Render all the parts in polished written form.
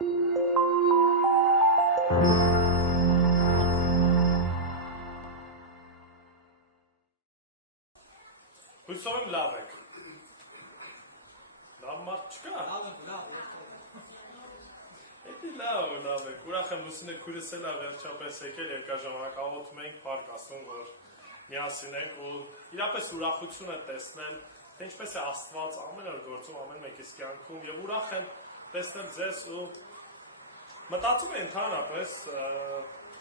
Հույսով եմ լավ եք։ Լավ մարդ չկա։ Լավ։ Էդի լավ եք։ Ուրախ եմ Լուսինե քույրս էլ է վերջապես եկել երկար ժամանակ աղոթում ենք փառք ասում, որ միասին ենք ու իրապես ուրախություն է տեսնել, թե ինչպես է Աստված ամեն օր գործում ամեն մեկիս կյանքում եւ ուրախ եմ տեսնել ձեզ ու մտածում եմ ընդհանրապես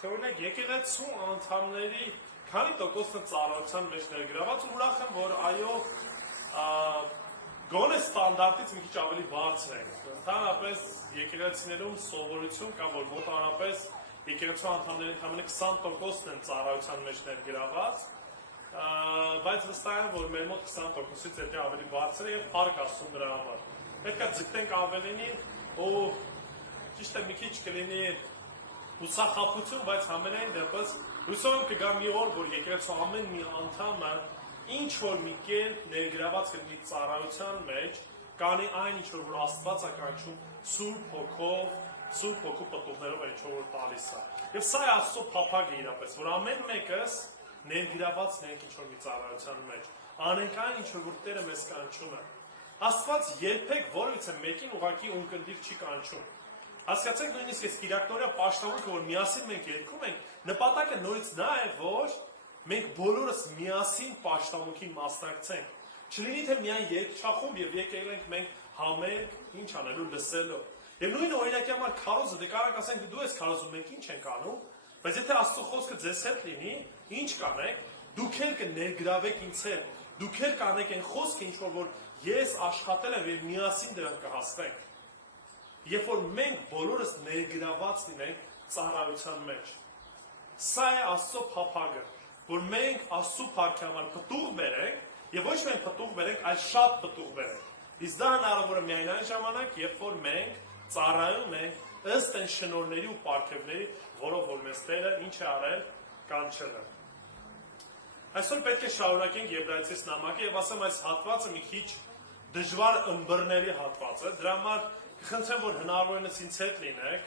թե օրինակ եկեղեցու անդամների քանի տոկոսն ծառայության մեջ ներգրաված ու ուրախ եմ, որ այո գոնե ստանդարտից մի քիչ ավելի բարձր ենք։ Ընդհանրապես եկեղեցիներում սովորություն կա, որ մոտավորապես եկեղեցու անդամների ընդամենը 20%-ն են ծառայության մեջ ներգրաված, բայց վստահ եմ, որ մեր մոտ 20%-ից երկու ավելի բարձր է եւ փառք Աստծուն դրա համար։ Պետք է ձգտենք ավելին ու ճիշտ է մի քիչ կլինի հուսախաբություն, բայց համենայն դեպս հույսով եմ կգա մի օր, որ եկեղեցու ամեն մի անդամը ինչ որ մի կերպ ներգրաված կլինի ծառայության մեջ, կանի այն ինչ որ Աստված է կանչում Սուրբ Հոգով, Սուրբ Հոգու պտուղներով ինչ որ տալիս է։ Եվ սա է Աստծո փափագը իրապես, որ ամեն մեկս ներգրաված լինենք ինչ որ մի ծառայության մեջ, անենք այն ինչ որ Տերը մեզ կանչում է։ Աստված երբեք որևիցե մեկին ուղղակի ունկնդիր չի կանչում։ Հասկացեք նույնիսկ այս կիրակնօրյա պաշտամունքը, որ միասին մենք երգում ենք, նպատակը նորից նա է, որ մենք բոլորս միասին պաշտամունքին մասնակցենք։ Չլինի թե միայն երգչախումբ եւ եկել ենք մենք համերգ, ինչ անելու լսելով։ Եվ նույն օրինակի համար քարոզը դե կարող ասենք դու ես քարոզում, մենք ինչ ենք անում, բայց եթե Աստծո խոսքը ձեզ հետ լինի, ինչ կանեք, դուք էլ կներգրավեք ինձ հետ։ Դուք էլ կանեք այն խոսքը, ինչ որ ես աշխատել եմ եւ միասին դրան կհասնենք։ Երբ որ մենք բոլորս ներգրաված լինենք ծառայության մեջ։ Սա է Աստծո փափագը, որ մենք Աստծո փառքի համար պտուղ բերենք եւ ոչ միայն պտուղ բերենք, այլ շատ պտուղ բերենք։ Իսկ դա հնարավոր է միայն այն ժամանակ, երբ որ մենք ծառայում ենք ըստ այն շնորհների ու պարգևների, որով որ մեզ Տերը ինչ է արել, կանչել է։ Այսօր պետք է շարունակենք Եբրայեցիս նամակը եւ ասեմ այս հատվածը մի քիչ դժվար ըմբռնելի հատված է։ Դրա համար կխնդրեմ, որ հնարավորինս ինձ հետ լինեք,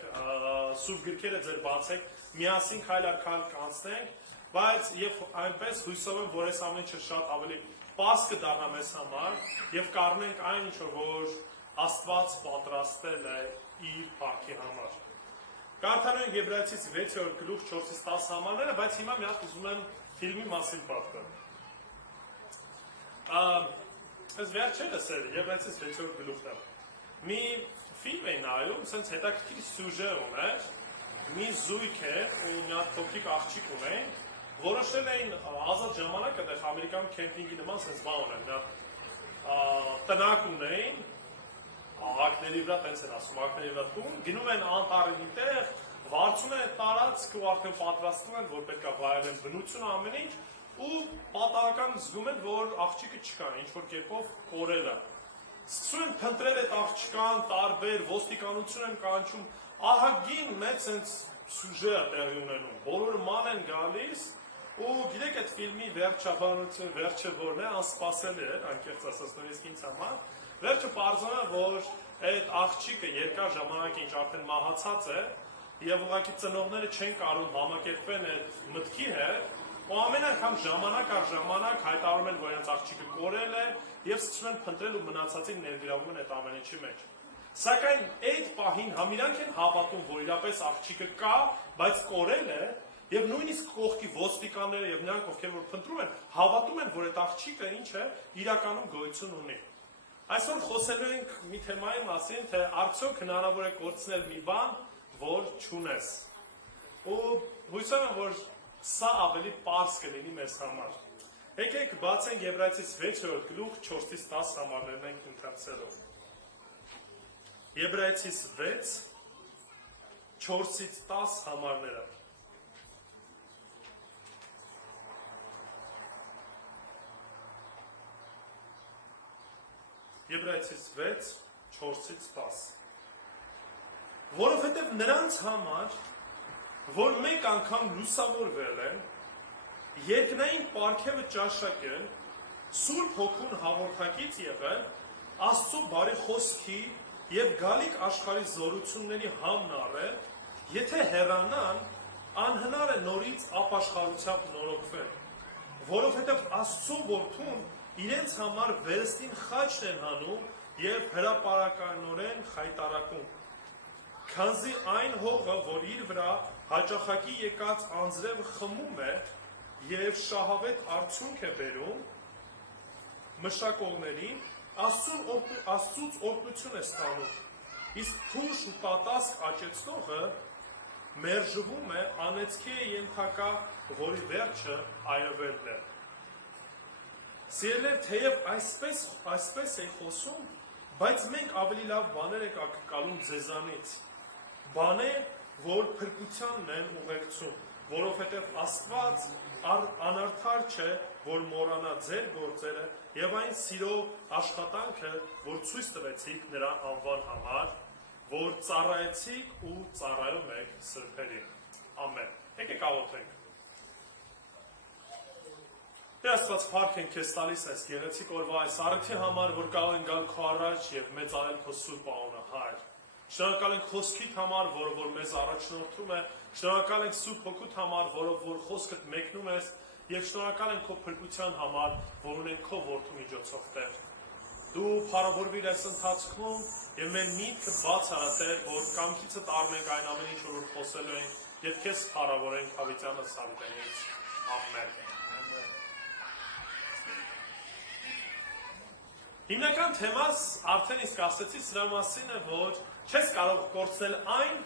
սուրբ գրքերը ձեր բացեք, միասին քայլ առ քայլ կանցնենք, բայց եւ այնպես հույսով եմ, որ այս ամեն ինչը շատ ավելի պարզ կդառնա մեզ համար եւ կառնենք այն ինչ որ Աստված պատրաստել է իր փառքի համար։ Կարդանում ենք Եբրայեցիս 6-րդ գլուխ 4-ից 10 համարները, բայց հիմա մի հատ ուզում եմ ֆիլմի մասին պատմել։ Այս վերջերս էր Եբրայեցիս 6-րդ գլուխն է։ Մի ֆիլմ է նայում, ասենց հետաքրքիր սյուժե ուներ, մի զույգ է ու մի հատ փոքրիկ աղջիկ ունեն, որոշել էին ազատ ժամանակ այդտեղ ամերիկյան քեմփինգի նման ասենց բան ունեն, մի հատ տնակ ունեն, աղաքների վրա տենց են ասում, աղաքների վրա տուն, գնում են անտառի տեղ, վարձում են տարածք ու արդեն պատրաստվում են, որ պետք է վայելեն բնությունը ամեն ինչ, ու պատահական զգում են, որ աղջիկը չկա, ինչ որ կերպով կորել է։ Սկսում են փնտրել այդ աղջկան, տարբեր ոստիկանություն են կանչում, ահագին մեծ հենց սյուժե է տեղի ունենում, բոլորը ման են գալիս, ու գիտեք այդ ֆիլմի վերջաբանությունը, վերջը որն է, անսպասելի է, անկեղծ ասած նույնիսկ ինձ համար, վերջը պարզվում է, որ այդ աղջիկը երկար ժամանակ ինչ արդեն մահացած է, եւ ուղղակի ծնողները չեն կարող համակերպվել այդ մտքի հետ, ու ամեն անգամ ժամանակ առ ժամանակ հայտարարում են, որ իրենց աղջիկը կորել է եւ սկսում են փնտրել ու մնացածին ներգրավում են այդ ամեն ինչի մեջ։ Սակայն այդ պահին համ իրանք են հավատում, որ իրապես աղջիկը կա, բայց կորել է, եւ նույնիսկ կողքի ոստիկանները եւ նրանք, ովքեր որ փնտրում են, հավատում են, որ այդ աղջիկը ինչ է, իրականում գոյություն ունի։ Այսօր խոսելու ենք մի թեմայի մասին, թե արդյոք հնարավոր է կորցնել մի բան, որ չունես։ Ու հույսով եմ, որ սա ավելի պարզ կլինի մեզ համար։ Եկեք բացենք Եբրայեցիս 6-րդ գլուխ 4-ից 10 համարներն ենք ընթերցելով։ Եբրայեցիս 6 4-ից 10 համարները։ Եբրայեցիս 6 4-ից 10։ Որովհետև նրանց համար, որ մեկ անգամ լուսավորվել են, երկնային պարգևը ճաշակել, Սուրբ Հոգուն հաղորդակից եղել, Աստծո բարի խոսքի եւ գալիք աշխարհի զորությունների համն առել, եթե հեռանան, անհնար է նորից ապաշխարությամբ նորոգվել, որովհետեւ Աստծո որդուն իրենց համար վերստին խաչն են հանում եւ հրապարականորեն խայտարակում։ Քանզի այն հողը, որ իր վրա հաճախակի եկած անձրևը խմում է եւ շահավետ արդյունք է բերում մշակողներին, Աստծուց օրհնություն է ստանում, իսկ փուշ ու պատասխ աճեցնողը մերժվում է, անեծքի է ենթակա, որի վերջը այրվելն է։ Սիրելիներ, թեև այսպես է խոսում, բայց մենք ավելի լավ բաներ եք ակնկալում ձեզանից, բաներ, որ փրկությանն են ուղեկցում, որովհետև Աստված անարդար չէ, որ մոռանա ձեր գործերը եւ այն սիրո աշխատանքը, որ ցույց տվեցիք նրա անվան համար, որ ծառայեցիք ու ծառայում եք սրբերին։ Ամեն։ Եկեք աղոթենք։ Տեր Աստված, փառք ենք քեզ տալիս այս գեղեցիկ օրվա այս առիթի համար, որ կարող են գալ քո առաջ եւ մեծարել քո սուրբ անունը, Հայր։ Շնորհակալ ենք խոսքիդ համար, որը որ մեզ առաջնորդում է, շնորհակալ ենք Սուրբ Հոգուդ համար, որով որ խոսքդ մեկնում ես, եւ շնորհակալ ենք քո փրկության համար, որ ունենք քո որդու միջոցով, Տեր։ Դու փառավորվիր այս ընթացքում եւ մեր միտքը բաց արա, Տեր, որ կամքիցդ առնենք այն ամեն ինչ, որ խոսելու ենք, եւ քեզ փառավորենք հավիտյանը սավիտենից։ Ամեն։ Հիմնական թեմաս արդեն իսկ ասեցի սրա մասին է, որ չես կարող կորցնել այն,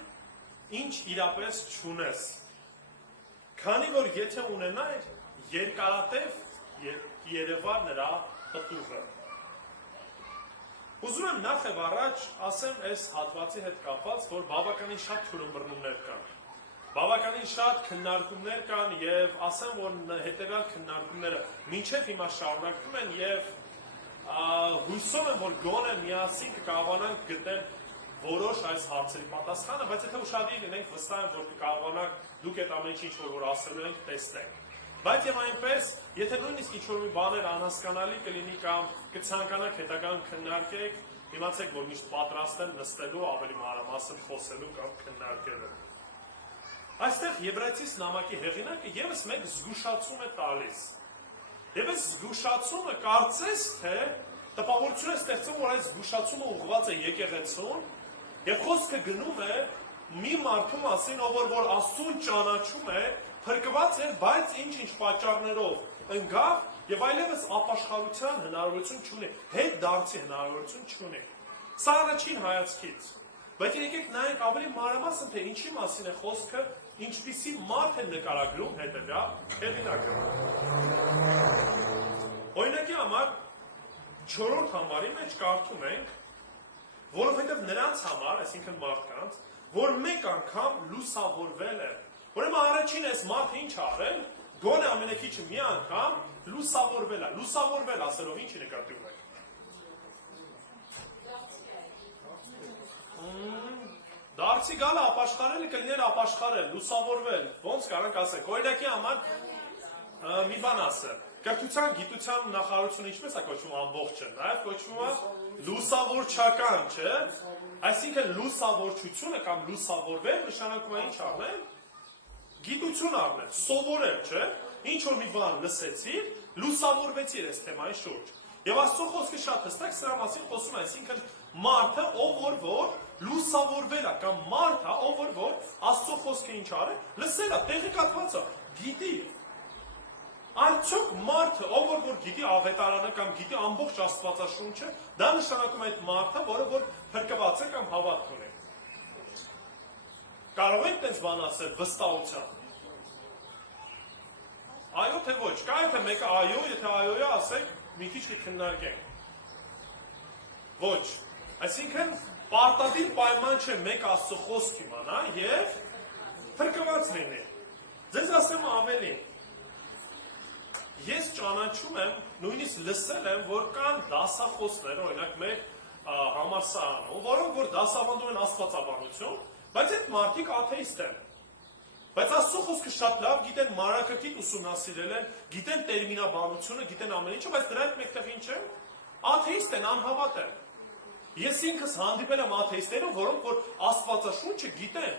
ինչ իրապես չունես։ Քանի որ եթե ունենայր, երկարատև երևար նրա պտուղը։ Ուզում եմ նախ եւ առաջ ասեմ այս հատվածի հետ կապված, որ բավականին շատ թյուրըմբռնումներ կան։ Բավականին շատ քննարկումներ կան եւ ասեմ, որ հետեւյալ քննարկումները մինչեւ հիմա շարունակվում են եւ հույսով եմ, որ գոնե միասին կկարողանանք գտնել որոշ այս հարցերի պատասխանը, բայց եթե ուշադիր լինենք, վստահ եմ, որ կկարողանանք դուք այդ ամեն ինչ, որ ասելու ենք, տեսնենք։ Բայց եւ այնպես, եթե նույնիսկ ինչ-որ մի բաներ անհասկանալի կլինի կամ կցանկանաք հետագան քննարկեք, իմացեք, որ միշտ պատրաստ եմ նստելու, ավելի մանրամասն խոսելու կամ քննարկելու։ Այստեղ Եբրայեցիս նամակի հեղինակը եւս մեկ զգուշացում է տալիս։ Եվ այս զգուշացումը կարծես թե տպավորություն է ստեղծում, որ այս զգուշացումը ուղղված է եկեղեցուն եւ խոսքը գնում է մի մարդու մասին, ով որ Աստծուն ճանաչում է, փրկված է, բայց ինչ-ինչ պատճառներով ընկավ եւ այլևս ապաշխարության հնարավորություն չունի, հետ դարձի հնարավորություն չունի։ Սա առաջին հայացքից։ Բայց եկեք նայենք ավելի մանրամասն, թե ինչի մասին է խոսքը, ինչպիսի մարդ է նկարագրում հետևյալ հեղինակը։ Օրինակի համար 4-րդ համարի մեջ կարդում ենք, որովհետև նրանց համար, այսինքն մարդկանց, որ մեկ անգամ լուսավորվել է։ Ուրեմն առաջին այս մարդը ինչ արել, գոնե ամենակիչը մի անգամ լուսավորվել է։ Լուսավորվել ասելով ինչի նկատի ունենք։ Դարձի գալը ապաշխարելը կլիներ ապաշխարել, լուսավորվել, ոնց կարանք ասենք, օրինակի համար մի բան ասել, կրթության, գիտության նախարարությունը ինչպես է կոչվում ամբողջը, նաև կոչվում է լուսավորչական, չէ, այսինքն լուսավորչությունը կամ լուսավորվել նշանակում է ինչ առնել, գիտություն առնել, սովորել, չէ, ինչ որ մի բան լսեցիր, լուսավորվեցիր այս թեմայի շուրջ, եւ Աստծո խոսքը շատ հստակ սրա մասին խոսում է, այսինքն մարդը, ով որ լուսավորվել է, կամ մարդը, ով որ Աստծո խոսքը ինչ արել, լսել է, տեղեկատված է, գիտի։ Արդյոք մարդը, ով որ գիտի ավետարանը կամ գիտի ամբողջ Աստվածաշունչը, դա նշանակում է այդ մարդը, որ փրկված է կամ հավատ ունի։ Կարող եք տես բան ասել վստահությամբ։ Այո թե ոչ, կա եթե մեկը այո, եթե այո է, ասեք, մի քիչ կքննարկենք։ Ոչ, այսինքն պարտադիր պայման չէ մեկ Աստծո խոսք իմանա եւ փրկված լինի։ Ձեզ ասեմ ավելին։ Ես ճանաչում եմ, նույնիսկ լսել եմ, որ կան դասախոսներ, օրինակ մեր համալսարանում, որոնք որ դասավանդում են աստվածաբանություն, բայց այդ մարդիկ աթեիստ են։ Բայց Աստծո խոսքը շատ լավ գիտեն, մանրակրկիտ ուսումնասիրել են, գիտեն տերմինաբանությունը, գիտեն ամեն ինչը, բայց դրա հետ մեկտեղ ինչ է, աթեիստ են, անհավատ են։ Ես ինքս հանդիպել եմ աթեիստերով, որոնք որ Աստվածաշունչը գիտեն,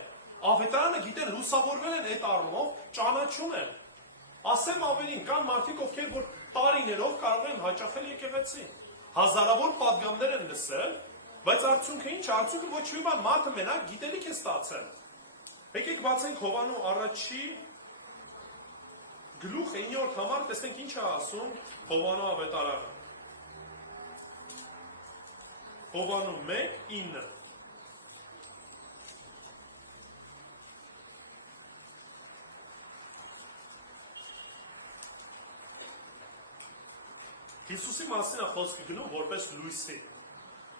ավետարանը գիտեն, լուսավորվել են այդ առումով, ճանաչում են։ Ասեմ ավելին, կան մարդիկ, ովքեր որ տարիներով կարող են հաճախել եկեղեցին։ Հազարավոր պատգամներ են լսել, բայց արդյունքը ինչ, արդյունքը ոչ մի բան, մարդը մենակ գիտելիք է ստացել։ Եկեք բացենք Հովանու առաջի գլուխ 9-րդ համար, տեսնենք ինչ է ասում Հովանու ավետարանը։ Հովանու 1:9 Հիսուսի մասին է խոսքը գնում որպես լույսի։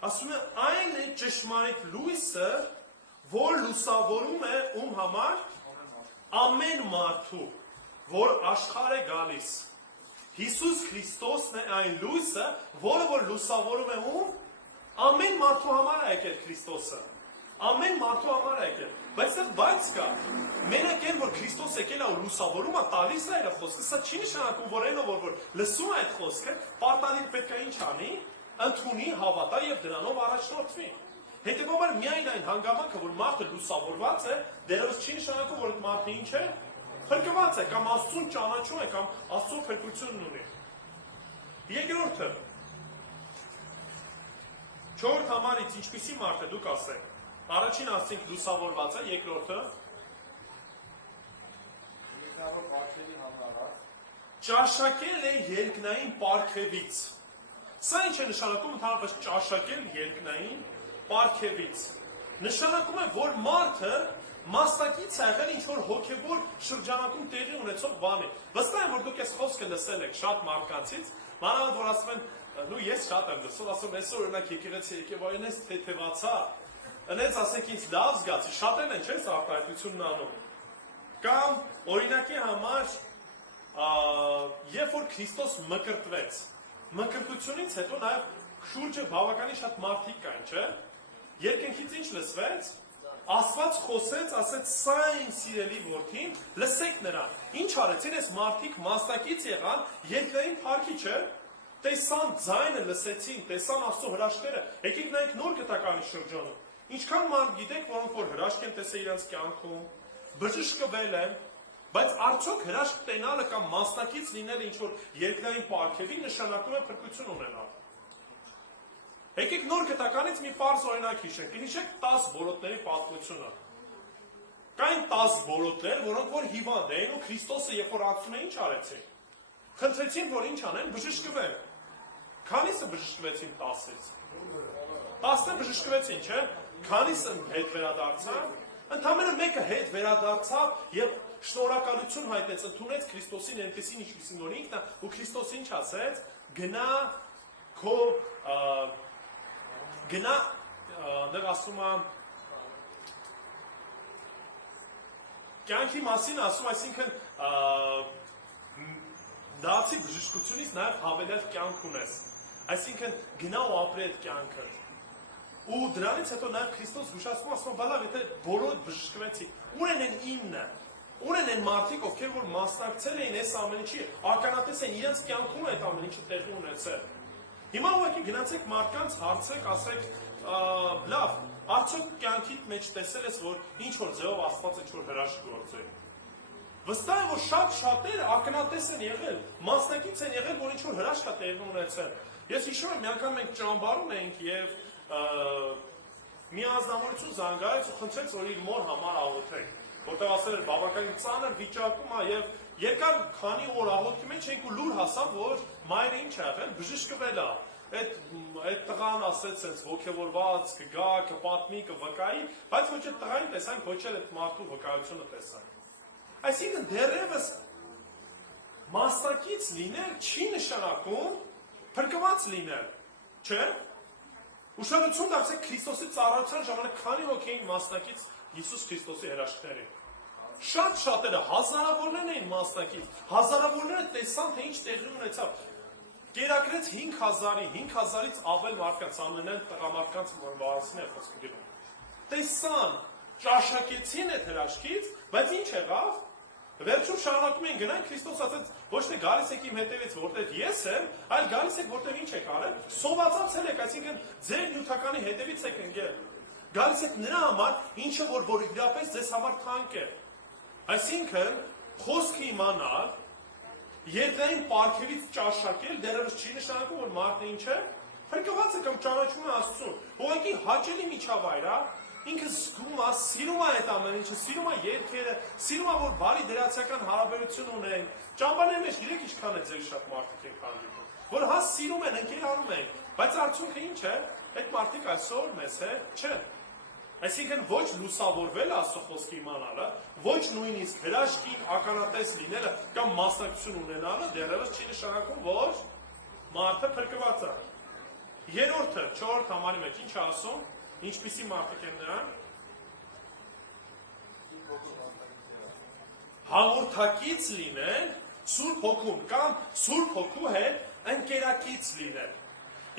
Ասում է այն է ճշմարիտ լույսը, որ լուսավորում է ում համար ամեն մարդու, որ աշխարհ է գալիս։ Հիսուս Քրիստոսն է այն լույսը, որը որ լուսավորում է ում ամեն մարդու համար է եկել Քրիստոսը։ Ամեն մարդու համար է եկել։ Բայց դա բայց կա։ Մենակ այն որ Քրիստոս եկել է ու լուսավորում է տալիս է այդ խոսքը, սա չի նշանակում որ այնը որ լսում է այդ խոսքը, պարտադիր պետք է ինչ անի, ընդունի, հավատա եւ դրանով առաջնորդվի։ Հետևաբար միայն այն հանգամանքը որ մարդը լուսավորված է, դեռևս չի նշանակում որ մարդը ինչ է, փրկված է կամ Աստծուն ճանաչում է կամ Աստծո փրկությունն ունի։ Երկրորդը 4 համարից ինչպիսի մարդ է դուք ասեք։ Առաջին ասենք լուսավորված է, երկրորդը ճաշակել է երկնային պարգևից։ Սա ինչ է նշանակում ընդհանրապես ճաշակել երկնային պարգևից։ Նշանակում է, որ մարդը մասնակից է եղել ինչ-որ հոգևոր շրջանակում տեղի ունեցող բանի։ Վստահ եմ, որ դուք այս խոսքը լսել եք շատ մարդկանցից, մանավանդ որ ասում են, նու ես շատ եմ լսում, ասում այսօր օրինակ եկեղեցի եկավ, այնպես թեթևացա, այնպես ասեք ինձ լավ զգացի, շատերն են չէ՞ արտահայտությունն անում։ Կամ օրինակի համար երբ որ Քրիստոս մկրտվեց, մկրտությունից հետո նաև շուրջը բավականին շատ մարդիկ կային, չէ՞։ Երկնքից ինչ լսվեց։ Աստված խոսեց, ասեց սա իմ սիրելի որդին, լսեք նրան։ Ինչ արեցին այս մարդիկ մասնակից եղան երկրային փառքի, չէ՞։ Տեսան ձայնը լսեցին, տեսան Աստծո հրաշքները։ Եկեք նայեք նոր կտականի շրջանում։ Ինչքան մարդ գիտեք, որոնք որ հրաշք են տեսել իրենց կյանքում, բժշկվել են, բայց արդյոք հրաշք տենալը կամ մասնակից լինելը ինչ որ երկրային պարգևի նշանակում է փրկություն ունենալ։ Եկեք նոր կտականից մի պարզ օրինակ հիշենք։ Հիշեք 10 բորոտների պատմությունը։ Կային 10 բորոտներ, որոնք որ հիվանդ էին ու Քրիստոսը երբ որ ածում է ինչ արեցին։ Խնդրեցին, որ ինչ անեն, բժշկվեն։ Քանիսը բժշկվեցին 10-ից։ 10-ը բժշկվեցին, չէ՞։ Քանիսը հետ վերադարձան։ Ընդամենը մեկը հետ վերադարձավ եւ շնորհակալություն հայտնեց, ընդունեց Քրիստոսին այնպեսին ինչպեսին որ ինքն է, ու Քրիստոս ինչ ասեց. գնա քո գնա դեռ ասում է կյանքի մասին ասում, այսինքն դարձի բժշկությունից նաև հավելյալ կյանք ունես։ Այսինքն գնա ու ապրի այդ կյանքը։ Ու դրանից հետո նաև Քրիստոս զգուշացնում ասում, բալավ, եթե բոլոր բժշկվեցի, ուր են 9-ը։ Ուր են այն մարդիկ, ովքեր որ մասնակցել էին այս ամեն ինչի, ականատես են իրենց կյանքում այդ ամեն ինչը տեղի ունեցել։ Հիմա ուղղակի գնացեք մարդկանց հարցեք, ասեք, լավ, արդյոք կյանքիդ մեջ տեսել ես, որ ինչ որ ձևով Աստված ինչ որ հրաշք գործի։ Վստահ եմ, որ շատերը ակնատես են եղել, մասնակից են եղել, որ ինչ որ հրաշք է տեղի ունեցել։ Ես հիշում եմ, մի անգամ մենք ճամբարում էինք եւ մի ազնվորություն զանգարեց ու խնդրեց, որ իր մոր համար աղոթենք, որտեղ ասել էր բավականին ծանր վիճակում է եւ երկար քանի օր աղոթքի մեջ ենք ու լուր հասավ, որ մայրը ինչ է եղել, բժշկվել է։ Այդ տղան ասեց sense ոգևորված կգա, կպատմի, կվկայի, բայց ոչ այդ տղային տեսանք, ոչ էլ այդ մարդու վկայությունը տեսանք։ Այսինքն դեռևս մասնակից լինել չի նշանակում փրկված լինել, չէ՞։ Ուշադրություն դարձեք Քրիստոսի ծառայության ժամանակ քանի հոգի էին մասնակից Հիսուս Քրիստոսի հրաշքներին։ Շատ շատերը հազարավորներ էին մասնակից, հազարավորները տեսան, թե ինչ տեղի ունեցավ։ Կերակրեց 5000-ից ավել մարդկանց, ամենայն տղամարդկանց վարասին է խոսքը գնում։ Տեսան, ճաշակեցին այդ հրաշքից, բայց ինչ եղավ։ Վերջում շարունակում են գնան, Քրիստոս ասաց, ոչ թե գալիս եք իմ հետևից, որտեղ ես եմ, այլ գալիս եք, որտեղ ինչ եք արել, սովածացել եք, այսինքն ձեր նյութականի հետևից եք ընկել։ Գալիս եք նրա համար, ինչը որ իրապես ձեզ համար թանկ է։ Այսինքն, խոսքը իմանալ, երկրային պարգևից ճաշակել, դեռևս չի նշանակում, որ մարդն ինչ է, փրկված է կամ ճանաչում է Աստծուն։ Ուղղակի հաճելի միջավայր է, ինքը զգում է, սիրում է այդ ամեն ինչը, սիրում է երգերը, սիրում է, որ բարի դրացիական հարաբերություն ունեն։ Ճամբարների մեջ գիտեք ինչքան է ձեր շատ մարդիկ են հանդիպում, որ հա սիրում են, ընկերանում են, բայց արդյունքը ինչ է, այդ մարդիկ այսօր մեզ հետ չեն։ Այսինքն ոչ լուսավորվել Աստծո խոսքի իմանալը, ոչ նույնիսկ հրաշքին ականատես լինելը կամ մասնակցություն ունենալը դեռևս չի նշանակում, որ մարդը փրկված է։ Երրորդը, 4-րդ համարի մեջ ինչ ասում, ինչպիսի մարդիկ են նրանք։ Հաղորդակից լինեն Սուրբ Հոգուն կամ Սուրբ Հոգու հետ ընկերակից լինեն։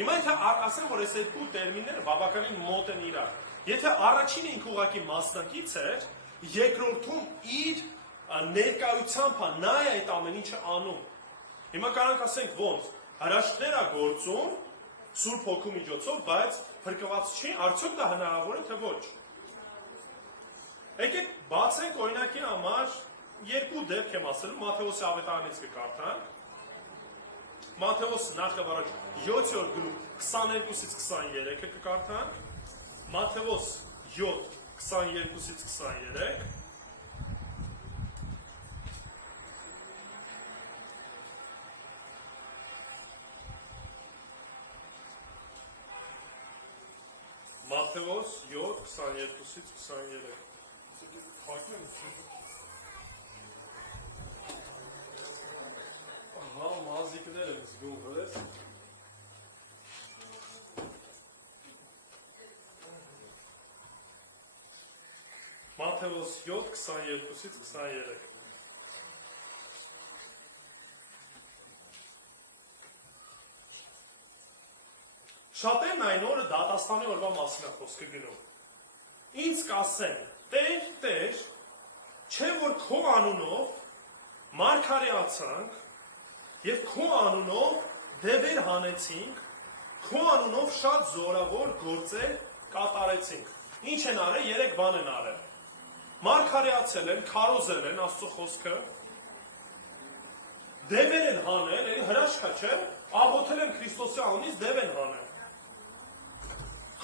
Հիմա եթե ասեմ, որ այս երկու տերմինները բավականին մոտ են իրար։ Եթե առաջինը ինքը ուղղակի մասնակից էր, երկրորդում իր ներկայությամբ նա է այդ ամեն ինչը անում։ Հիմա կարանք ասենք ոնց, հրաշքներ է գործում Սուրբ Հոգու միջոցով, բայց փրկված չի, արդյոք դա հնարավոր է, թե ոչ։ Եկեք բացենք օրինակի համար երկու դեպք եմ ասելու, Մատթեոսի ավետարանից կկարդանք։ Մատթեոս նախևառաջ 7-րդ գլուխ 22-ից 23-ը կկարդանք։ Մատթեոս 7, 22-ից 23։ Մատթեոս 7, 22-ից 23։ Ահա, մազիկներ եմ զգում, հրես։ Մատթեոս 7, 22-ից 23։ Շատերն այն օրը դատաստանի օրվա մասին է խոսքը գնում։ Ինձ կասեն, Տեր, Տեր, չէ որ քո անունով մարգարեացանք եւ քո անունով դևեր հանեցինք, քո անունով շատ զորավոր գործեր կատարեցինք։ Ինչ են արել, 3 բան են արել։ Մարգարեացել են, քարոզել են Աստծո խոսքը, դևեր են հանել, էլի հրաշքա չէ, աղոթել են Քրիստոսի անունից, դև են հանել։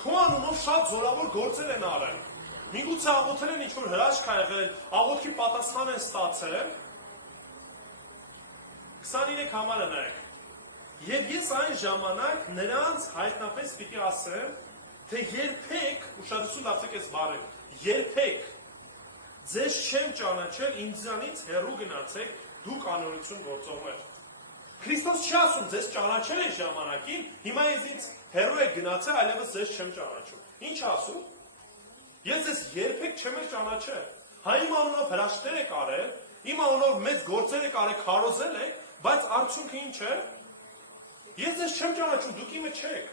Քո անունով շատ զորավոր գործեր են արել։ Միգուցե աղոթել են ինչ-որ հրաշք ա եղել, աղոթքի պատասխան են ստացել։ 23 համարը նայեք։ Եվ ես այն ժամանակ նրանց հայտնապես պիտի ասեմ, թե երբեք, ուշադրություն դարձեք այս բառին, երբեք ձեզ չեմ ճանաչել, ինձանից հեռու գնացեք, դուք անօրություն գործողներ։ Քրիստոս չի ասում, ձեզ ճանաչել են ժամանակին, հիմա ինձ հեռու եք գնացել, այլևս ձեզ չեմ ճանաչում։ Ինչ ասում։ Ես ձեզ երբեք չեմ ճանաչել։ Հա իմ անունով հրաշքներ եք արել, իմ անունով մեծ գործեր եք արել, քարոզել եք, բայց արդյունքը ինչ է։ Ես ձեզ չեմ ճանաչում, դուք իմը չեք։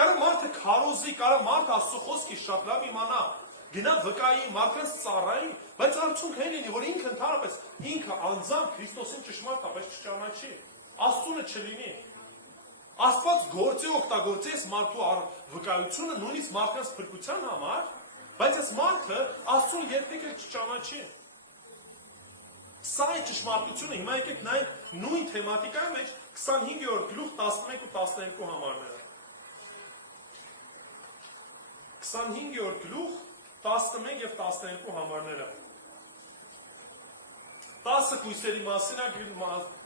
Կարող մարդը քարոզի, կարող մարդը Աստծո խոսքի շատ լավ իմանա, գնա վկայի, մարդկանց ծառայի, բայց արդյունքը այն լինի, որ ինքը ընդհանրապես ինքը անձամբ Քրիստոսին ճշմարտապես չճանաչի, Աստծունը չլինի։ Աստված գործի օգտագործի այս մարդու վկայությունը նույնիսկ մարդկանց փրկության համար, բայց այս մարդը Աստծուն երբեք չճանաչի։ Սա է ճշմարտությունը, հիմա եկեք նայենք նույն թեմատիկայի մեջ 25-րդ գլուխ 11 ու 12 համարները։ 25-րդ գլուխ 11 եւ 12 համարները։ 10 կույսերի մասին է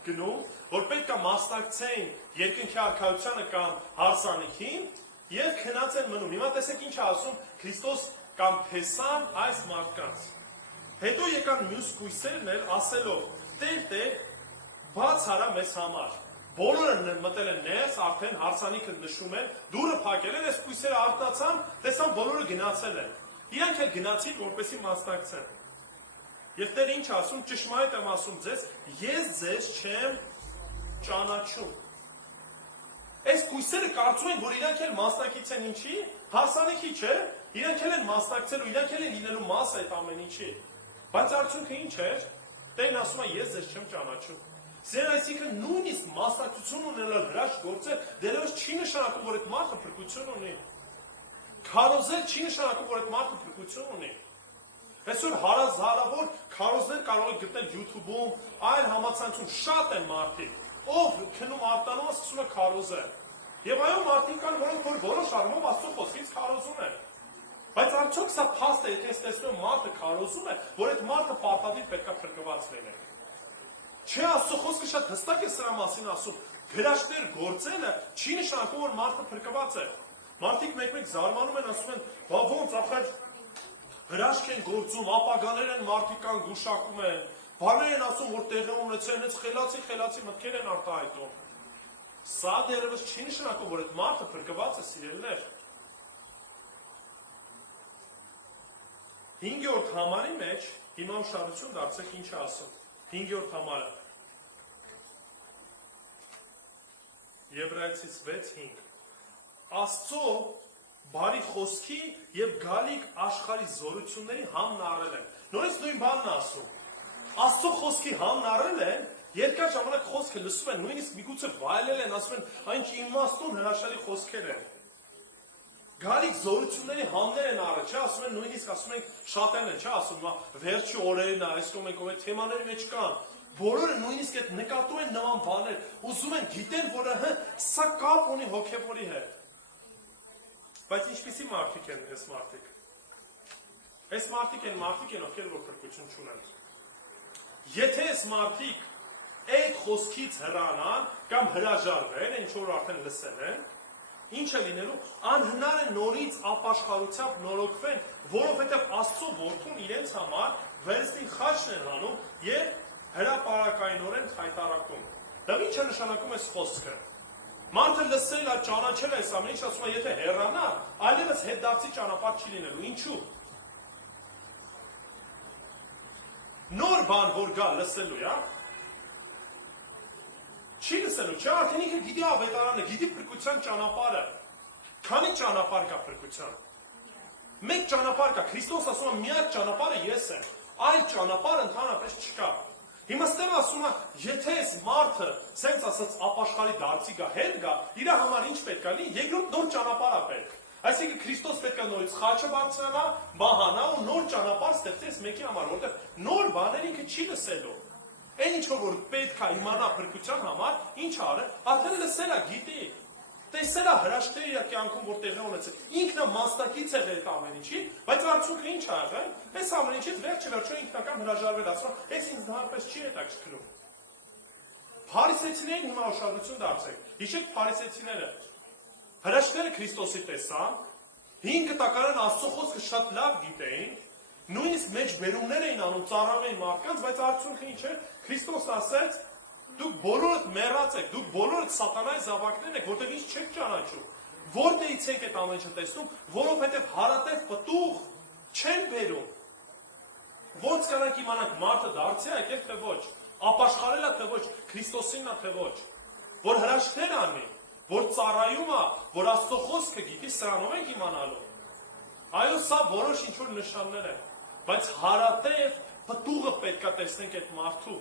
գնում, որ պետք է մասնակցեն երկնքի արքայությանը կամ հարսանիքին եւ քնած են մնում։ Հիմա տեսեք ինչ է ասում Քրիստոս կամ Փեսան այս մարդկանց։ Հետո եկան մյուս կույսերն էլ ասելով. Տեր, Տեր, բաց արա մեզ համար։ Բոլորը մտել են ներս, արդեն հարսանիքը նշում են, դուրը փակել են, այս կույսերը արթնացան, տեսան բոլորը գնացել են։ Իրանք էլ գնացին, որպեսզի մասնակցեն։ Եվ Տերը ինչ ասում, ճշմարիտ եմ ասում ձեզ, ես ձեզ չեմ ճանաչում։ Այս կույսերը կարծում են, որ իրանք էլ մասնակից են ինչի, հարսանիքի չէ, իրանք էլ են մասնակցելու, իրանք էլ են լինելու մաս այդ ամեն ինչի։ Բայց արդյունքը ինչ էր, Տերն ասում է ես ձեզ չեմ ճանաչում։ Սեր այսինքն նույնիսկ մասնակցություն ունենալ հրաշք գործել, դերևս չի նշանակում, որ այդ մարդը փրկություն ունի։ Քարոզել չի նշանակում, որ այդ մարդը փրկություն ունի։ Այսօր հարազարավոր քարոզներ կարող եք գտնել YouTube-ում, այլ համացանցում շատ են մարդիկ, ով քնում արտանում է սկսում է քարոզել։ Եվ այո, մարդիկ կան, որոնք որ որոշ առումով Աստծո խոսքից քարոզում են։ Բայց արդյոք սա փաստ է, եթե ես տեսնում մարդը քարոզում է, որ այդ մարդը պարտադիր պետք է փրկված լինի։ Չէ, Աստծո խոսքը շատ հստակ է սրա մասին ասում։ Հրաշքներ գործելը չի նշանակում, որ մարդը փրկված է։ Մարդիկ մեկ-մեկ զարմանում են, ասում են, բա ոնց ախր հրաշք են գործում, ապագաներ են մարդիկ կան գուշակում են, բաներ են ասում, որ տեղի ունեցել, հենց խելացի մտքեր են արտահայտում։ Սա դերևս չի նշանակում, որ այդ մարդը փրկված է, սիրելիներ։ 5-րդ համարի մեջ հիմա ուշադրություն դարձեք ինչ է ասում։ 5-րդ համարը։ Եբրայեցից 6:5 Աստծո բարի խոսքի եւ գալիք աշխարհի զորությունների համն առել են։ Նորից նույն բանն ասում։ Աստծո խոսքի համն առել են, երկար ժամանակ խոսքը լսում են, նույնիսկ միգուցե վայելել են, ասում են, այն իմաստուն հրաշալի խոսքեր են։ Գալիք զորությունների համներ են առել, չէ՞, ասում են, նույնիսկ ասում ենք շատերն են, չէ՞, ասում, վերջի օրերին այսօր մենք ով թեմաների մեջ կան։ Բոլորը նույնիսկ այդ նկատում են նման բաներ, ուզում են գիտեն, որ սա կապ ունի հոգևորի հետ։ Բայց ինչպիսի մարդիկ են այս մարդիկ։ Այս մարդիկ են, ովքեր որ փրկություն չունեն։ Եթե այս մարդիկ այդ խոսքից հեռանան կամ հրաժարվեն, ինչ որ արդեն լսել են, ինչ է լինելու, անհնար է նորից ապաշխարությամբ նորոգվեն, որովհետև Աստծո որդուն իրենց համար վերստին խաչն են անում եւ հրապարակայնորեն խայտարակում։ Դա ինչ է նշանակում այս խոսքը։ Մարդը լսել է, ճանաչել է այս ամեն ինչ, ասում է, եթե հեռանա, այլևս հետդարձի ճանապարհ չի լինելու։ Ինչու՞։ Նոր բան որ գա լսելու, չի լսելու, չէ, արդեն ինքը գիտի ավետարանը, գիտի փրկության ճանապարհը։ Քանի ճանապարհ կա փրկության։ Մեկ ճանապարհ կա, Քրիստոս ասում է, միակ ճանապարհը ես եմ։ Այլ ճանապարհ ընդհանրապես չկա։ Հիմա Ստևը ասում է, եթե այս մարդը, սենց ասած, ապաշխարի դարձի գա, հետ գա, իր համար ինչ պետք է լինի, երկրորդ նոր ճանապարհ է պետք։ Այսինքն Քրիստոս պետք է նորից խաչը բարձրանա, մահանա ու նոր ճանապարհ ստեղծես մեկի համար, որտեղ նոր բաներ ինքը չի լսելու։ Այն ինչ որ պետք է իմանա փրկության համար, ինչ արը, արդեն լսել է, գիտի։ Տեսել է հրաշքները իր կյանքում որ տեղի ունեցել։ Ինքն մասնակից եղել այդ ամեն ինչի, բայց արդյունքը ինչ ա եղել։ Այս ամեն ինչից վերջը ինքնական հրաժարվել, ասում, այս ինձ դարպես չի հետաքրքրում։ Փարիսեցիներին հիմա ուշադրություն դարձեք։ Հիշեք փարիսեցիները։ Հրաշքները Քրիստոսի տեսան, 5 տակարան Աստծո խոսքը շատ լավ գիտեին, նույնիսկ մեջբերումներ էին անում, ծառայում էին մարդկանց, բայց արդյունքը ինչ է։ Քրիստոս ասեց, դուք բոլորդ մեռած եք, դուք բոլորդ սատանայի զավակներն եք, որտեղ ինչ չեք ճանաչում։ Որտեղից եք այդ ամեն ինչը տեսնում, որովհետև հարատև պտուղ չեն բերում։ Ոնց կանանք իմանանք մարդը դարձի է եկել թե ոչ, ապաշխարել է թե ոչ, Քրիստոսինն է թե ոչ, որ հրաշքներ անի, որ ծառայում է, որ Աստծո խոսքը գիտի, սրանով ենք իմանալու։ Այո, սա որոշ ինչ որ նշաններ են, բայց հարատև պտուղը պետք է տեսնենք այդ մարդու։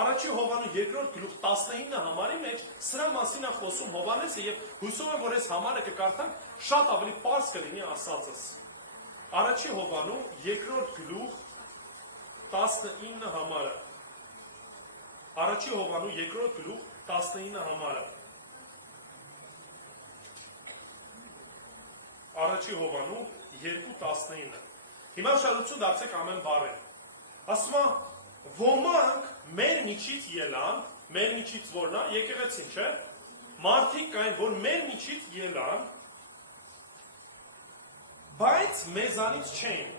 Առաջի Հովանու 2-րդ գլուխ 19 համարի մեջ սրա մասին է խոսում Հովանեսը եւ հուսով եմ, որ այս համարը կկարդանք շատ ավելի պարզ կլինի ասածս։ Առաջի Հովանու 2-րդ գլուխ 19 համարը։ Առաջի Հովանու 2-րդ գլուխ 19 համարը։ Առաջի Հովանու 2:19։ Հիմա շարություն դարձեք ամեն բառին։ Ասում է, ոմանք մեր միջից ելան, մեր միջից որն է, եկեղեցին, չէ՞։ Մարդիկ կային, որ մեր միջից ելան, բայց մեզանից չէին։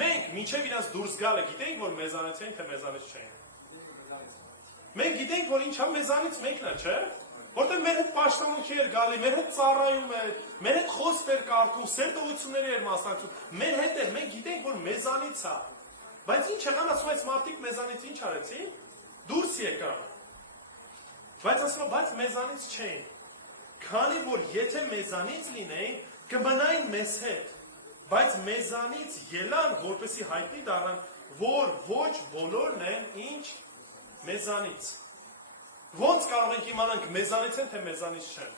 Մենք մինչև իրանց դուրս գալը գիտենք, որ մեզանից էին, թե մեզանից չէին։ Մենք գիտենք, որ ինչա մեզանից մեկն է, չէ՞։ Որտեղ մեր հետ պաշտամունքի էր գալի, մեր հետ ծառայում էր, մեր հետ խոսք էր կարգում, սերտողությունների էր մասնակցում, մեր հետ էր, մենք գիտենք, որ մեզանից է։ Բայց ինչ եղան, ասում այս մարդիկ մեզանից ինչ արեցին, դուրս եկան։ Բայց ասում, բայց մեզանից չէին։ Քանի որ եթե մեզանից լինեին, կմնային մեզ հետ։ բայց մեզանից ելան, որպեսի հայտնի դառնան, որ ոչ բոլորն են ինչ մեզանից։ Ոնց կարող ենք իմանանք մեզանից են, թե մեզանից չեն։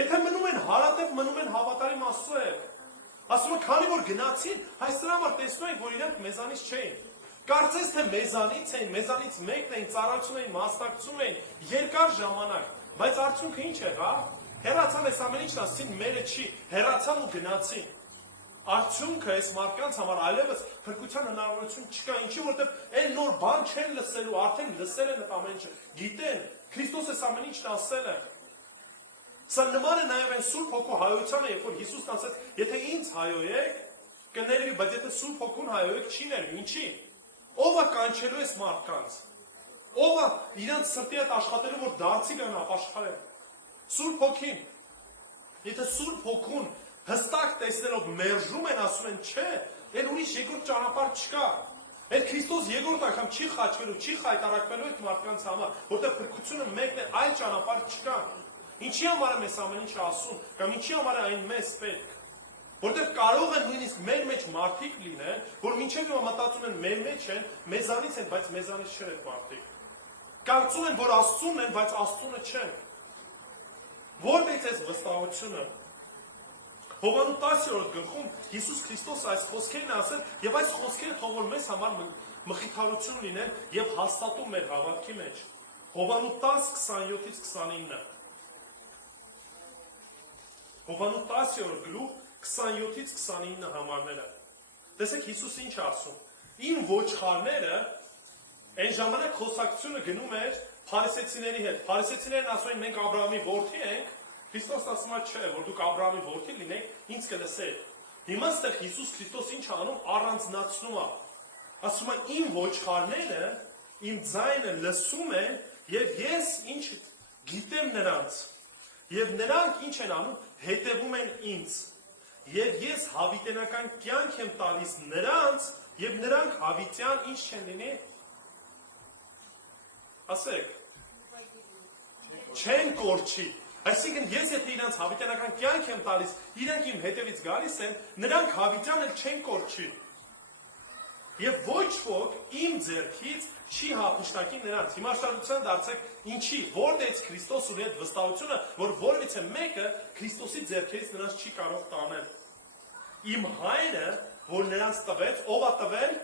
Եթե մնում են հարատև, մնում են հավատարիմ Աստծո հետ։ Ասում են, քանի որ գնացին, այս դրա համար տեսնում ենք, որ իրենք մեզանից չէին։ Կարծես թե մեզանից էին, մեզանից մեկն էին, ծառայություն էին, մասնակցում էին երկար ժամանակ, բայց արդյունքը ինչ եղավ։ Հեռացան այս ամեն ինչն ասին, մերը չի, հեռացան ու գնացին։ Արդյունքը այս մարդկանց համար այլևս փրկության հնարավորություն չկա, ինչի որտեղ այն նոր բան չեն լսելու, արդեն լսել են այդ ամեն ինչը, գիտեն, Քրիստոս այս ամեն ինչն ասել է։ Սա նման է նաև այն Սուրբ Հոգու հայոյությանը, երբ որ Հիսուսն ասաց, եթե ինձ հայոյեք, կներվի, բայց եթե Սուրբ Հոգուն հայոյեք, չի ներվի, ինչի։ Ո՞վ է կանչելու այս մարդկանց։ Ո՞վ է իրանց սրտի հետ աշխատելու, որ դարձի գան ապաշխարեն։ Սուրբ Հոգին։ Եթե Սուրբ Հոգուն հստակ տեսնելով մերժում են, ասում են, չէ, այն ուրիշ երկրորդ ճանապարհ չկա։ Այդ Քրիստոս երկրորդ անգամ չի խաչվելու, չի խայտարակվելու այդ մարդկանց համար, որտեղ փրկությունը մեկն է, այլ ճանապարհ չկա։ Ինչի համար է մեզ ամեն ինչը ասում, կամ ինչի համար է այն մեզ պետք։ Որտեղ կարող են նույնիսկ մեր մեջ մարդիկ լինեն, որ մինչև հիմա մտածում են մեր մեջ են, մեզանից են, բայց մեզանից չեն այդ մարդիկ։ Կարծում են, որ Աստծունն են, բայց Աստծունը չեն։ Որտե՞ց է վստահությունը։ Հովանու 10-րդ գլխում Հիսուս Քրիստոս այս խոսքերն ասել, եւ այս խոսքերը թող որ մեզ համար մխիթարություն լինեն եւ հաստատում մեր հավատքի մեջ։ Հովանու 10:27-ից 29։ Հովանու 10-րդ գլուխ 27-ից 29 համարները։ Տեսեք Հիսուս ինչ ասում։ Իմ ոչխարները այն ժամանակ խոսակցությունը գնում էր փարիսեցիների հետ։ Փարիսեցիներն ասում են մենք Աբրահամի որդի ենք, Քրիստոս ասում է չէ, որ դուք Աբրահամի որդի լինեք, ինձ կլսեք։ Հիմա այստեղ Հիսուս Քրիստոս ինչ անում, առանձնացնում է։ Ասում է իմ ոչխարները իմ ձայնը լսում են եւ ես ինչ գիտեմ նրանց։ Եվ նրանք ինչ են անում, հետևում են ինձ։ Եվ ես հավիտենական կյանք եմ տալիս նրանց, եւ նրանք հավիտյան ինչ չեն լինի։ Ասեք։ Չեն կորչի։ Այսինքն ես եթե իրանց հավիտենական կյանք եմ տալիս, իրանք իմ հետևից գալիս են, նրանք հավիտյան էլ չեն կորչի։ Եվ ոչ ոք իմ ձեռքից չի հափշտակի նրանց։ Հիմա շարունակության դարձեք ինչի, որտեղից Քրիստոս ունի այդ վստահությունը, որ որևիցե մեկը Քրիստոսի ձեռքից նրանց չի կարող տանել։ Իմ հայրը, որ նրանց տվեց, ով է տվել։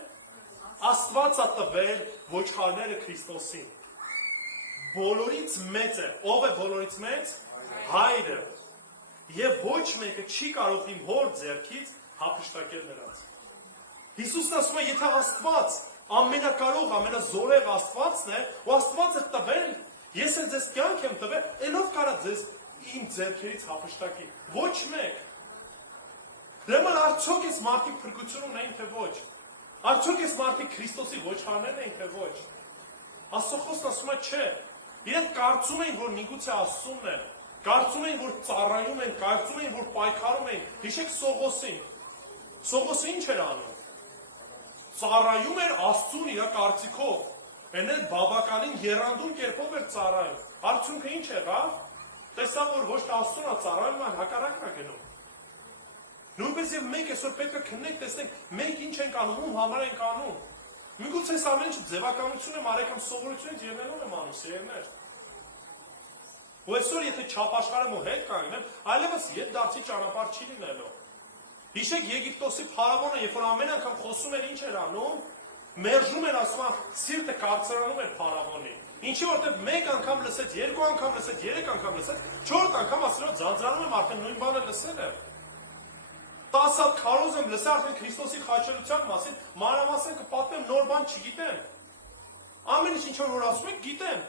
Աստված է տվել ոչխարները Քրիստոսին։ Բոլորից մեծ է, ով է բոլորից մեծ։ Հայրը։ Եվ ոչ մեկը չի կարող իմ հոր ձեռքից հափշտակել նրանց։ Հիսուսն ասում է, եթե Աստված ամենակարող, ամենազորեղ Աստվածն է, ու Աստվածը տվել, ես էլ ձեզ կյանք եմ տվել, ելով կարա ձեզ իմ ձեռքերից հափշտակի։ Ոչ մեկ։ Ուրեմն արդյոք այս մարդիկ փրկություն ունեն, թե ոչ։ Արդյոք այս մարդիկ Քրիստոսի ոչխարներն են, թե ոչ։ Աստծո խոսքն ասում է, չէ։ Իրենք կարծում էին, որ միգուցե Աստծունն են։ Կարծում էին, որ ծառայում են, կարծում էին, որ պայքարում են։ Հիշեք Սողոսին։ Սողոսը ինչ էր անում։ Ծառայում էր Աստծուն իր կարծիքով։ Այն էլ բավականին եռանդուն կերպով էր ծառայում։ Արդյունքը ինչ եղավ։ Տեսավ, որ ոչ թե Աստծուն է ծառայում, այլ հակառակն է գնում։ Նույնպես եւ մենք այսօր պետք է քննենք, տեսնենք, մենք ինչ ենք անում, ում համար ենք անում։ Միգուցե այս ամեն ինչը ձևականություն եմ արել կամ սովորությունից ելնելով եմ անում, սիրելիներ։ Ու այսօր եթե չապաշխարեմ ու հետ կանգնեմ, այլևս ետ դարձի ճանապարհ չի լինելու։ Հիշեք Եգիպտոսի փարավոնը, երբ որ ամեն անգամ խոսում էր, ինչ էր անում, մերժում էր, ասում է, սիրտը կարծրանում էր փարավոնի։ Ինչի որտեղ մեկ անգամ լսեց, երկու անգամ լսեց, երեք անգամ լսեց, չորրորդ անգամ ասելով ձանձրանում եմ, արդեն նույն բանը լսել է։ 10 հատ քարոզ եմ լսել արդեն Քրիստոսի խաչելության մասին, մանրամասն կպատմեմ, նոր բան չգիտեմ։ Ամեն ինչ որ ասում եք, գիտեմ։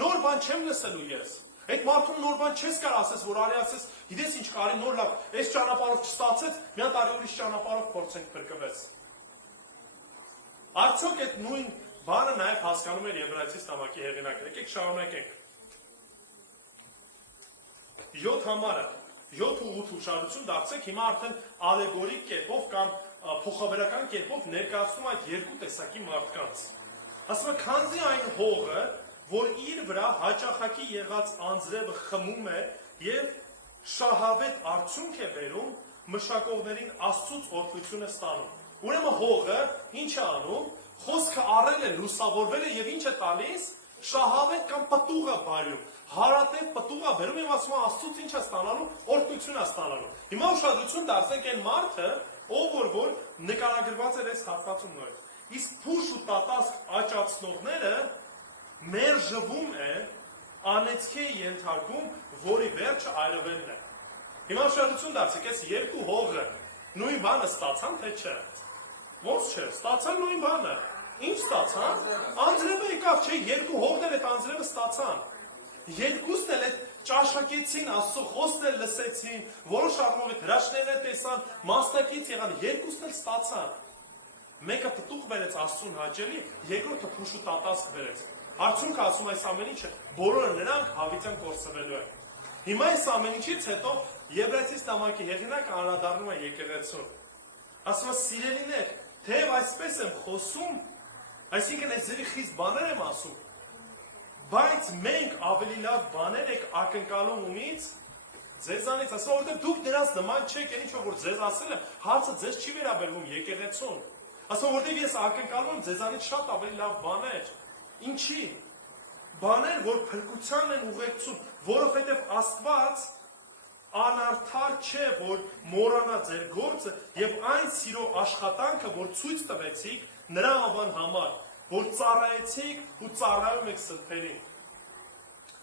Նոր բան չեմ լսելու ես։ Այդ մարդուն նոր բան չես կար ասես, որ արի ասես, գիտես ինչ կարի նոր լավ, այս ճանապարհով չստացեց, մի հատ արի ուրիշ ճանապարհով փորձենք փրկվեց։ Արդյոք այդ նույն բանը նաև հասկանում էր Եբրայեցիս նամակի հեղինակը։ Եկեք շարունակենք։ 7 համարը, 7 ու 8 հուշարձություն դարձեք, հիմա արդեն ալեգորիկ կերպով կամ փոխաբերական կերպով ներկայացնում այդ երկու տեսակի մարդկանց։ Ասում է, քանզի այն հողը, որ իր վրա հաճախակի եղած անձրևը խմում է եւ շահավետ արդյունք է բերում, մշակողներին Աստծուց օրհնություն է ստանում։ Ուրեմն հողը ինչ է անում, խոսքը առել է, լուսավորվել է եւ ինչ է տալիս, շահավետ կամ պտուղ է բարում, հարատև պտուղ է բերում եւ ասում է Աստծուց ինչ է ստանալու, օրհնություն է ստանալու։ Հիմա ուշադրություն դարձնենք այն մարդը, ով որ նկարագրված էր այս հատվածումները։ Իսկ փուշ ու տատասկ աճացնողները մերժվում են, անեծքի ենթարկում, որի վերջը այրվելն է։ Հիմա ուշադրություն դարձեք, այս երկու հողը նույն բանը ստացան, թե չէ։ Ոնց չէ, ստացան նույն բանը։ Ինչ ստացան։ Անձրևը եկավ, չէ, երկու հողներ այդ անձրևը ստացան։ Երկուսն էլ այդ ճաշակեցին, Աստծո խոսքն էլ լսեցին, որոշ առումով այդ հրաշքներն տեսան, մասնակից եղան, երկուսն էլ ստացան։ Մեկը պտուղ բերեց Աստծուն հաճելի, երկրորդը փուշ ու տատասկ բերեց։ Արդյունքը ասում այս ամեն ինչը բոլորը նրանք հավիտյան կորսվելու են։ Հիմա այս ամեն ինչից հետո Եբրայեցիս նամակի հեղինակը անդրադառնում է եկեղեցուն։ Ասում է սիրելիներ, թեև այսպես եմ խոսում, այսինքն այս ձերի խիստ բաներ եմ ասում, բայց մենք ավելի լավ բաներ եք ակնկալում ումից ձեզանից, ասում որտեղ դուք նրանց նման չեք, այն ինչ որ ձեզ ասել եմ, հարցը ձեզ չի վերաբերվում եկեղեցուն։ Ասում որտեղ ես ակնկալում եմ ձեզանից շատ ավելի լավ բաներ։ Ինչի։ Բաներ, որ փրկության են ուղեկցում, որովհետև Աստված անարդար չէ, որ մոռանա ձեր գործը եւ այն սիրո աշխատանքը, որ ցույց տվեցիք նրա անվան համար, որ ծառայեցիք ու ծառայում եք սրբերին։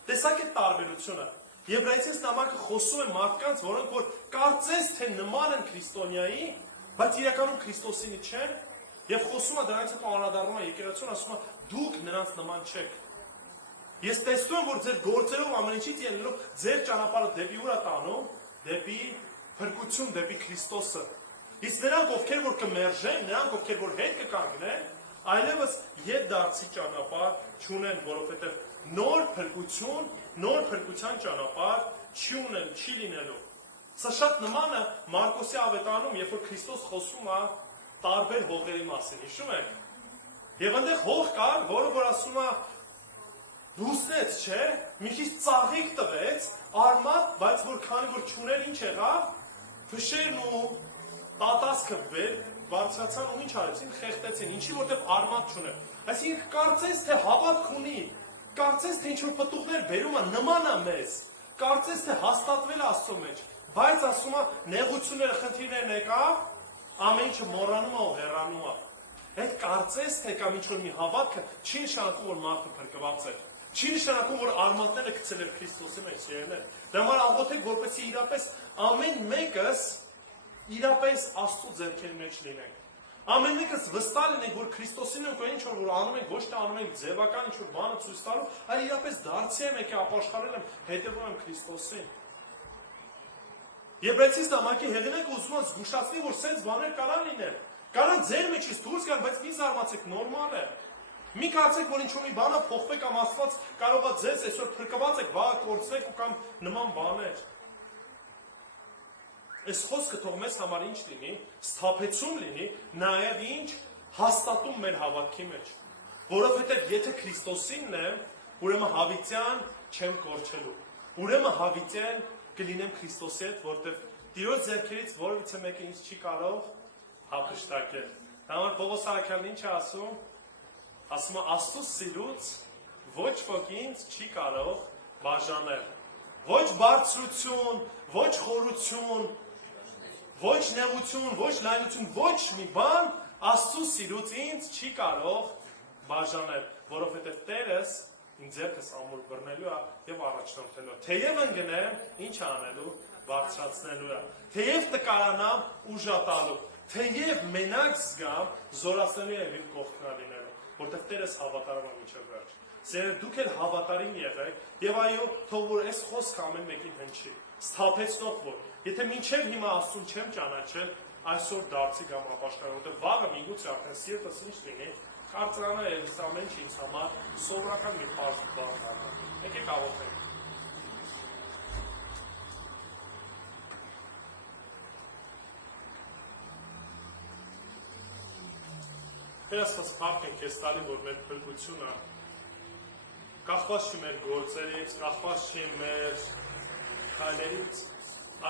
Տեսակ է տարբերությունը։ Եբրայեցիս նամակը խոսում է մարդկանց, որոնք որ կարծես թե նման են քրիստոնյայի, բայց իրականում Քրիստոսինը չեն, եւ խոսում է դրանից հետո անդրադառնում է եկեղեցուն, ասում է դուք նրանց նման չեք։ Ես տեսնում եմ, որ ձեր գործերով ամեն ինչից ելնելով ձեր ճանապարհը դեպի ուր է տանում, դեպի փրկություն, դեպի Քրիստոսը։ Իսկ նրանք, ովքեր որ կմերժեն, նրանք, ովքեր որ հետ կկանգնեն, այլևս ետ դարձի ճանապարհ չունեն, որովհետև նոր փրկություն, նոր փրկության ճանապարհ չի լինելու։ Սա շատ նման է Մարկոսի ավետարանում, երբ որ Քրիստոս խոսում է տարբեր հողերի մասին, հիշում եք։ Եվ այնտեղ հող կար, որը որ ասում է դուսնեց, չէ, մի քիչ ծաղիկ տվեց, արմատ, բայց որ քանի որ չուներ ինչ եղավ, փշերն ու տատասկը վեր բարձրացան ու ինչ արեցին, խեղտեցին, ինչի որտեղ արմատ չուներ։ Այսինքն կարծես թե հավատք ունի, կարծես թե ինչ որ պտուղներ բերում է նման է մեզ, կարծես թե հաստատվել է Աստծո մեջ, բայց ասում է նեղությունները, խնդիրներն եկավ, ամեն ինչը մոռանում է ու հեռանում է։ Այդ կարծես թե կամ ինչ որ մի հավատքը չի նշանակում, որ մարդը փրկված է։ Չի նշանակում, որ արմատները գցել էր Քրիստոսի մեջ, երներ։ Դա համար աղոթեք, որպեսզի իրապես ամեն մեկս իրապես Աստծո ձեռքերի մեջ լինենք։ Ամեն մեկս վստահ լինենք, որ Քրիստոսին ենք այն ինչ որ անում ենք, ոչ թե անում ենք ձևական ինչ որ բանը ցույց տալու, այլ իրապես դարձի եմ եկել ապաշխարել եմ, հետևում եմ Քրիստոսին։ Եբրայեցիս նամակի հեղինակը ուզում է զգուշացնի, որ սենց բաներ կարան լինել։ Կարան ձեր մեջից դուրս գան, բայց մի զարմացեք, նորմալ է։ Մի կարծեք, որ ինչ-որ մի բանը փոխվի կամ Աստված կարող է ձեզ այսօր փրկված եք, վաղը կորցնեք ու կամ նման բաներ։ Այս խոսքը թող մեզ համար ինչ լինի, սթափեցում լինի, նաև ինչ հաստատում մեր հավատքի մեջ։ Որովհետև եթե Քրիստոսինն է, ուրեմն հավիտյան չեմ կորչելու։ Ուրեմն հավիտյան կլինեմ Քրիստոսի հետ, որովհետև Տիրոջ ձեռքերից որևիցե մեկը ինձ չի կարող հափշտակել։ Դա համար Պողոս առաքյալն ինչ է ասում։ Ասում է Աստծո սիրուց ոչ ոք ինձ չի կարող բաժանել։ Ոչ բարձրություն, ոչ խորություն, ոչ նեղություն, ոչ լայնություն, ոչ մի բան Աստծո սիրուց ինձ չի կարող բաժանել, որովհետև Տերս ինձ ձեռքս ամուր բռնելու է եւ առաջնորդելու է։ Թեև ընկնեմ, ինչ անելու, բարձրացնելու է։ Թեև տկարանամ, ուժատալու։ Թեև մենակ զգամ, զորացնելու է իմ կողքնա լինելու, որտեղ Տերս հավատարիմ է մինչև վերջ։ Սիրելիներ, դուք էլ հավատարիմ եղեք եւ այո, թող որ այս խոսքը ամեն մեկին հնչի։ Սթափեցնող որ, եթե մինչև հիմա Աստծուն չեմ ճանաչել, այսօր դարձի գամ ապաշխարել, որտեղ վաղը միգուցե արդեն սիրտս ինչ լինի, կարծրանա եւ այս ամեն ինչ ինձ համար սովորական մի բարձ բան է։ Եկեք աղոթենք։ Աստված փառք ենք քեզ տալի, որ մեր փրկությունը կախված չի մեր գործերից, կախված չի մեր քայլերից,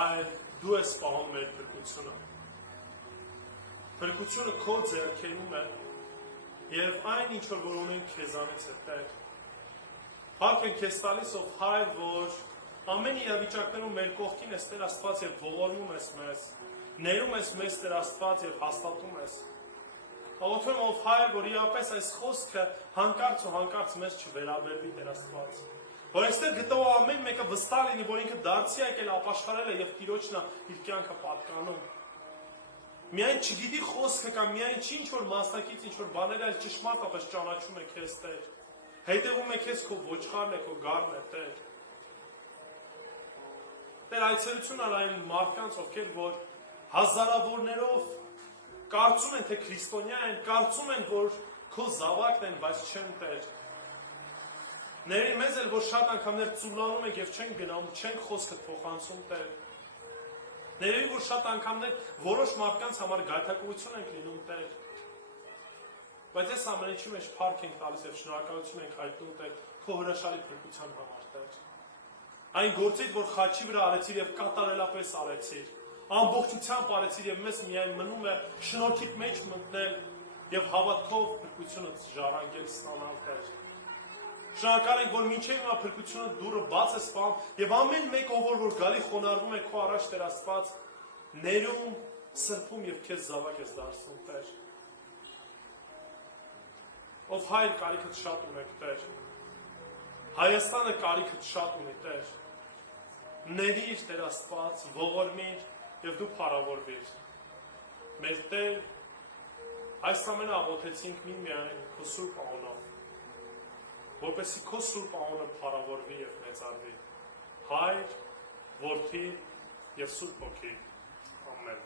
այլ դու ես պահում մեր փրկությունը։ Փրկությունը քո ձեռքերում է եւ այն ինչ որ ունենք քեզանից է Տեր։ Հարկ ենք քեզ տալիս ով Հայր, որ ամեն իրավիճակներում մեր կողքին ես Տեր Աստված եւ ողորմում ես մեզ, ներում ես մեզ Տեր Աստված եւ հաստատում ես։ Աղոթում եմ ով Հայր, որ իրապես այս խոսքը հանկարծ ու հանկարծ մեզ չվերաբերվի Տեր Աստված։ Որ այստեղ գտող ամեն մեկը վստահ լինի, որ ինքը դարձի եկել ապաշխարել է եւ Տիրոջն իր կյանքը պատկանում։ Միայն չգիտի խոսքը կամ միայն ինչ որ մասնակից ինչ որ բաներ այլ ճշմարտապես ճանաչում է քեզ Տեր։ Հետևում է քեզ քո ոչխարն է, քո գառն է Տեր։ Տեր այցելություն ար այն մարդկանց, ովքեր որ հազարավորներով կարծում են, թե քրիստոնյա են, կարծում են, որ քո զավակն են, բայց չեն Տեր։ Ների մեզ էլ, որ շատ անգամներ ծուլանում ենք և չենք գնանում, չենք խոսքը փոխանցում Տեր։ Ների, որ շատ անգամներ որոշ մարդկանց համար գայթակղություն ենք լինում Տեր։ Բայց այս ամեն ինչի մեջ փառք ենք տալիս և շնորհակալություն ենք հայտնում Տեր, քո հրաշալի փրկության համար Տեր։ Այն գործից, որ խաչի վրա արեցիր և կատարելապես արեցիր, ամբողջությամբ արեցիր և մեզ միայն մնում է շնորհքիդ մեջ մտնել և հավատքով փրկությունը ժառանգել ստանալ Տեր։ Շնորհակալ ենք, որ մինչև հիմա փրկությունը դուռը բաց է սպանում և ամեն մեկ ով որ գալի խոնարհվում է քո առաջ Տեր Աստված, ներում, սրբում և քեզ զավակ ես դարձնում Տեր։ Ով Հայր կարիքդ շատ ունեք Տեր։ Հայաստանը կարիքդ շատ ունի Տեր։ Ներիր Տեր Աստված, ողորմիր և դու փառավորվիր։ Մեր Տեր, այս ամենը աղոթեցինք միմիայն քո սուրբ անունով, որպեսզի քո սուրբ անունը փառավորվի և մեծարվի։ Հայր, Որդի և Սուրբ Հոգի։ Ամեն։